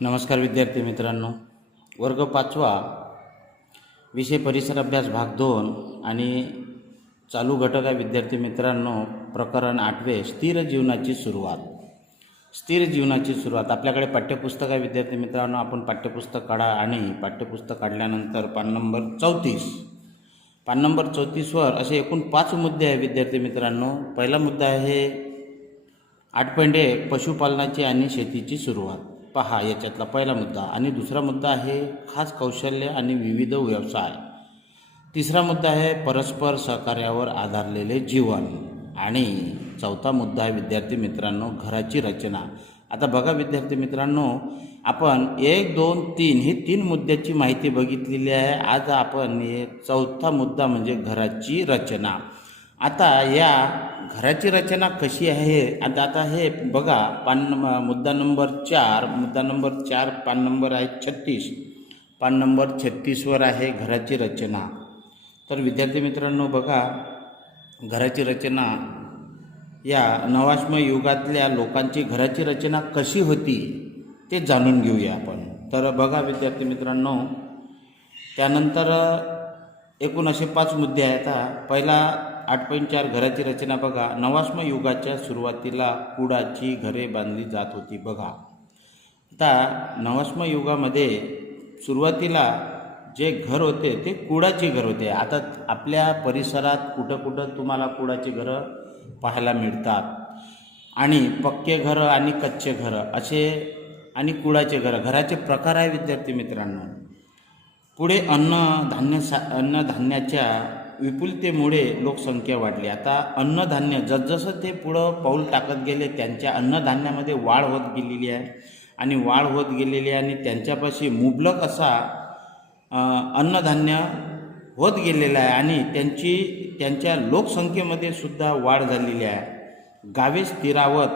नमस्कार विद्यार्थी मित्रांनो, वर्ग 5वा विषय परिसर अभ्यास भाग 2 आणि चालू घटक आहे विद्यार्थी मित्रांनो, प्रकरण 8 स्थिर जीवनाची सुरुवात. स्थिर जीवनाची सुरुवात आपल्याकडे पाठ्यपुस्तक आहे विद्यार्थी मित्रांनो. आपण पाठ्यपुस्तक काढा आणि पाठ्यपुस्तक काढल्यानंतर पान नंबर 34वर असे एकूण 5 मुद्दे आहे विद्यार्थी मित्रांनो. पहिला मुद्दा आहे 8.1 पशुपालनाची आणि शेतीची सुरुवात. पहा याच्यातला पहिला मुद्दा. आणि दुसरा मुद्दा आहे खास कौशल्य आणि विविध व्यवसाय. तिसरा मुद्दा आहे परस्पर सहकार्यावर आधारलेले जीवन. आणि चौथा मुद्दा आहे विद्यार्थी मित्रांनो घराची रचना. आता बघा विद्यार्थी मित्रांनो, आपण 1, 2, 3 ही 3 मुद्द्याची माहिती बघितलेली आहे. आज आपण चौथा मुद्दा म्हणजे घराची रचना. आता या घराची रचना कशी आहे आता हे बघा. मुद्दा नंबर 4 पान नंबर आहे 36. पान नंबर 36वर आहे घराची रचना. तर विद्यार्थी मित्रांनो बघा, घराची रचना या नवाश्म युगातल्या लोकांची घराची रचना कशी होती ते जाणून घेऊया आपण. तर बघा विद्यार्थी मित्रांनो, त्यानंतर एकूण असे 5 मुद्दे आहेत. पहिला 8.4 घराची रचना बघा. नवाश्म युगाच्या सुरुवातीला कुडाची घरे बांधली जात होती. बघा आता नवाश्म युगामध्ये सुरुवातीला जे घर होते ते कुडाचे घर होते. आता आपल्या परिसरात कुठं तुम्हाला कुडाची घरं पाहायला मिळतात. आणि पक्के घरं आणि कच्चे घरं असे आणि कुडाचे घरं, घराचे प्रकार आहे विद्यार्थी मित्रांनो. पुढे अन्नधान्याच्या विपुलतेमुळे लोकसंख्या वाढली. आता अन्नधान्य जसजसं ते पुढं पाऊल टाकत गेले त्यांच्या अन्नधान्यामध्ये वाढ होत गेलेली आहे. आणि वाढ होत गेलेली आहे आणि त्यांच्यापाशी मुबलक असा अन्नधान्य होत गेलेलं आहे. आणि त्यांच्या लोकसंख्येमध्ये सुद्धा वाढ झालेली आहे. गावे स्थिरावत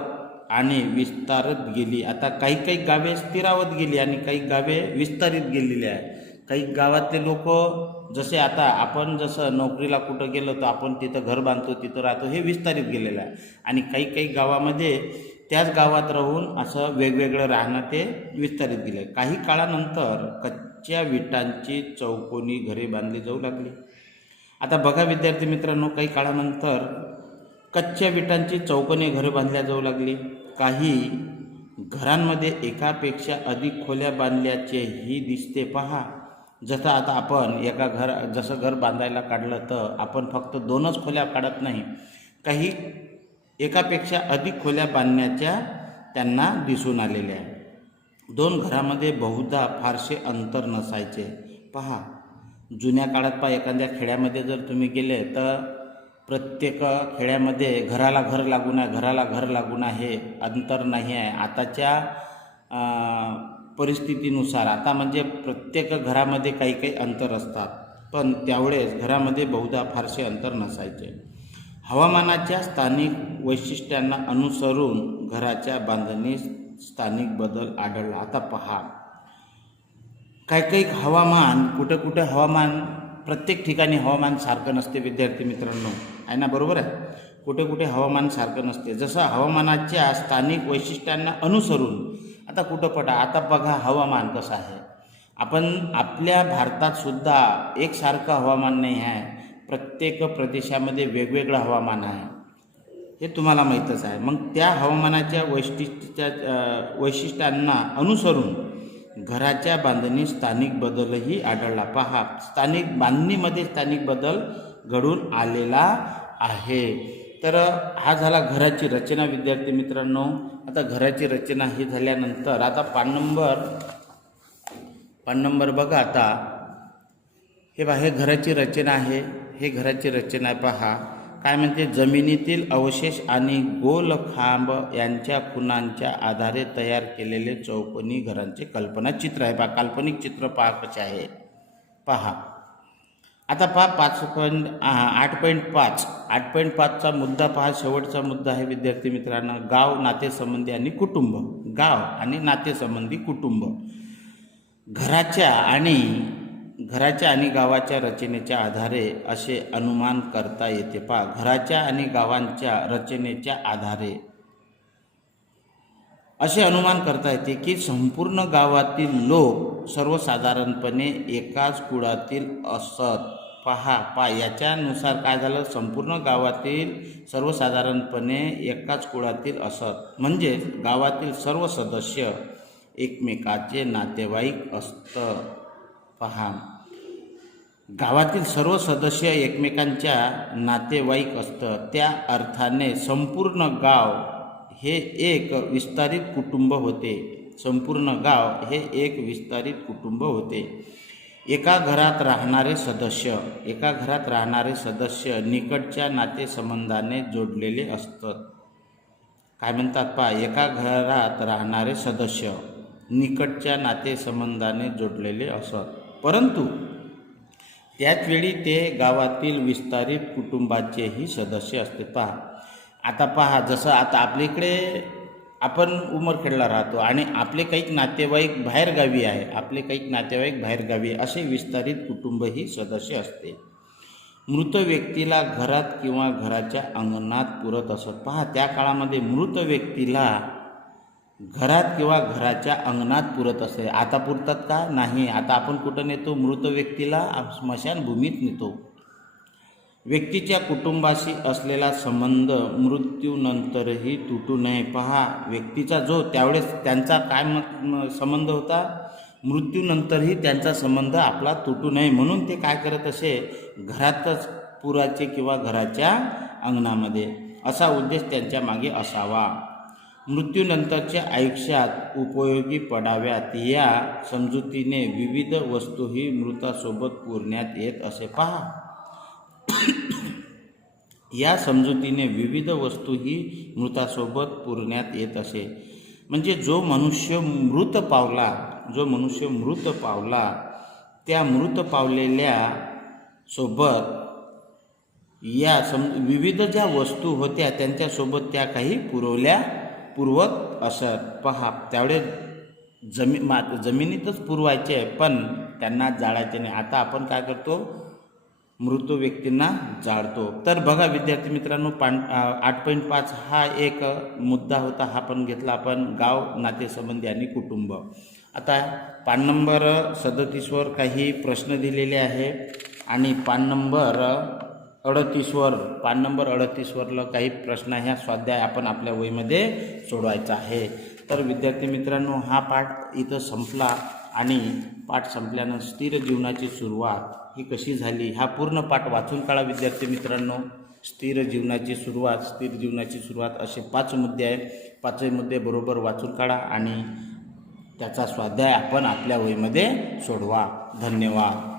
आणि विस्तारत गेली. आता काही गावे स्थिरावत गेली आणि काही गावे विस्तारित गेलेली आहे. काही गावातले लोक जसे आता आपण जसं नोकरीला कुठं गेलो तर आपण तिथं घर बांधतो, तिथं राहतो, हे विस्तारित गेलेलं आहे. आणि काही गावामध्ये त्याच गावात राहून असं वेगवेगळं राहणं ते विस्तारित गेलं. काही काळानंतर कच्च्या विटांची चौकोनी घरे बांधली जाऊ लागली. आता बघा विद्यार्थी मित्रांनो, काही काळानंतर कच्च्या विटांची चौकोनी घरे बांधल्या जाऊ लागली. काही घरांमध्ये एकापेक्षा अधिक खोल्या बांधल्याचेही दिसते. पहा, जसं आता आपण जसं घर बांधायला काढलं तर आपण फक्त 2च खोल्या काढत नाही, काही एकापेक्षा अधिक खोल्या बांधण्याच्या त्यांना दिसून आलेल्या आहे. 2 घरामध्ये बहुधा फारसे अंतर नसायचे. पहा, जुन्या काळात एखाद्या खेड्यामध्ये जर तुम्ही गेले तर प्रत्येक खेड्यामध्ये घराला घर लागून आहे, अंतर नाही आहे. आताच्या परिस्थितीनुसार आता म्हणजे प्रत्येक घरामध्ये काही अंतर असतात, पण त्यावेळेस घरामध्ये बहुधा फारसे अंतर नसायचे. हवामानाच्या स्थानिक वैशिष्ट्यांना अनुसरून घराच्या बांधणीत स्थानिक बदल आढळला. आता पहा, काही हवामान कुठं हवामान प्रत्येक ठिकाणी हवामान सारखं नसते विद्यार्थी मित्रांनो, आहे ना, बरोबर आहे. कुठे हवामान सारखं नसते. जसं हवामानाच्या स्थानिक वैशिष्ट्यांना अनुसरून आता बघा हवामान कसं आहे. आपल्या भारतात सुद्धा एकसारखं हवामान नाही आहे. प्रत्येक प्रदेशामध्ये वेगवेगळं हवामान आहे, हे तुम्हाला माहीतच आहे. मग त्या हवामानाच्या वैशिष्ट्यांना अनुसरून घराच्या बांधणीत स्थानिक बदलही आढळला. पहा, बांधणीमध्ये स्थानिक बदल घडून आलेला आहे. तर हा झाला घराची रचना विद्यार्थी मित्रांनो. आता घराची रचना ही झाल्यानंतर आता पान नंबर बघा. आता हे घराची रचना आहे. हे घराची रचना आहे. पहा काय म्हणते, जमिनीतील अवशेष आणि गोलखांब यांच्या खुणांच्या आधारे तयार केलेले चौकोनी घरांचे कल्पना चित्र आहे. पहा, काल्पनिक चित्र पहा कसे आहे. पहा आता पहा 8.5चा मुद्दा पहा. शेवटचा मुद्दा आहे विद्यार्थी मित्रांनो, गाव, नातेसंबंधी आणि कुटुंब. गाव आणि नातेसंबंधी कुटुंब. घराच्या आणि गावाच्या रचनेच्या आधारे असे अनुमान करता येते. पहा, घराच्या आणि गावांच्या रचनेच्या आधारे असे अनुमान करता येते की संपूर्ण गावातील लोक सर्वसाधारणपणे एकाच कुळातील असत. पहा याच्यानुसार काय झालं, संपूर्ण गावातील सर्वसाधारणपणे एकाच कुळातील असत म्हणजे गावातील सर्व सदस्य एकमेकाचे नातेवाईक असतं. पहा, गावातील सर्व सदस्य एकमेकांच्या नातेवाईक असतं. त्या अर्थाने संपूर्ण गाव हे एक विस्तारित कुटुंब होते. संपूर्ण गाव हे एक विस्तारित कुटुंब होते. एका घरात राहणारे सदस्य निकटच्या नातेसंबंधाने जोडलेले असतात. काय म्हणतात पहा, एका घरात राहणारे सदस्य निकटच्या नातेसंबंधाने जोडलेले असतात, परंतु त्याचवेळी ते गावातील विस्तारित कुटुंबाचेही सदस्य असते. पहा जसं आता आपल्या इकडे आपण उमरखेडला राहतो आणि आपले काही नातेवाईक बाहेरगावी आहे, असे विस्तारित कुटुंब ही सदस्य असते. मृत व्यक्तीला घरात किंवा घराच्या अंगणात पुरत असत. पहा, त्या काळामध्ये मृत व्यक्तीला घरात किंवा घराच्या अंगणात पुरत असे. आता पुरतात का? नाही. आता आपण कुठं नेतो? मृत व्यक्तीला स्मशानभूमीत नेतो. व्यक्तीच्या कुटुंबाशी असलेला संबंध मृत्यूनंतरही तुटू नये. पहा, व्यक्तीचा जो त्यावेळेस त्यांचा काय संबंध होता, मृत्यूनंतरही त्यांचा संबंध आपला तुटू नये म्हणून ते काय करत असे, घरातच पुराचे किंवा घराच्या अंगणामध्ये, असा उद्देश त्यांच्या मागे असावा. मृत्यूनंतरच्या आयुष्यात उपयोगी पडाव्यात या समजुतीने विविध वस्तूही मृतासोबत पुरण्यात येत असे. पहा, या समजुतीने विविध वस्तूही मृतासोबत पुरण्यात येत असे. म्हणजे जो मनुष्य मृत पावला त्या मृत पावलेल्या सोबत या विविध ज्या वस्तू होत्या त्यांच्यासोबत त्या काही पुरवत असत. पहा, त्यावेळे जमिनीतच पुरवायचे पण त्यांना जाळायचे नाही. आता आपण काय करतो, मृत व्यक्तींना जाळतो. तर बघा विद्यार्थी मित्रांनो, 8.5 हा एक मुद्दा होता, हा पण घेतला आपण, गाव, नातेसंबंधी आणि कुटुंब. आता पान नंबर 37वर काही प्रश्न दिलेले आहे आणि पान नंबर 38वरला काही प्रश्न ह्या स्वाध्याय आपण आपल्या वहीमध्ये सोडवायचा आहे. तर विद्यार्थी मित्रांनो, हा पाठ इथं संपला आणि पाठ संपल्यानंतर स्थिर जीवनाची सुरुवात ही कशी झाली हा पूर्ण पाठ वाचून काढा विद्यार्थी मित्रांनो. स्थिर जीवनाची सुरुवात असे 5 मुद्दे आहेत. 5 मुद्दे बरोबर वाचून काढा आणि त्याचा स्वाध्याय आपण आपल्या वहीमध्ये सोडवा. धन्यवाद.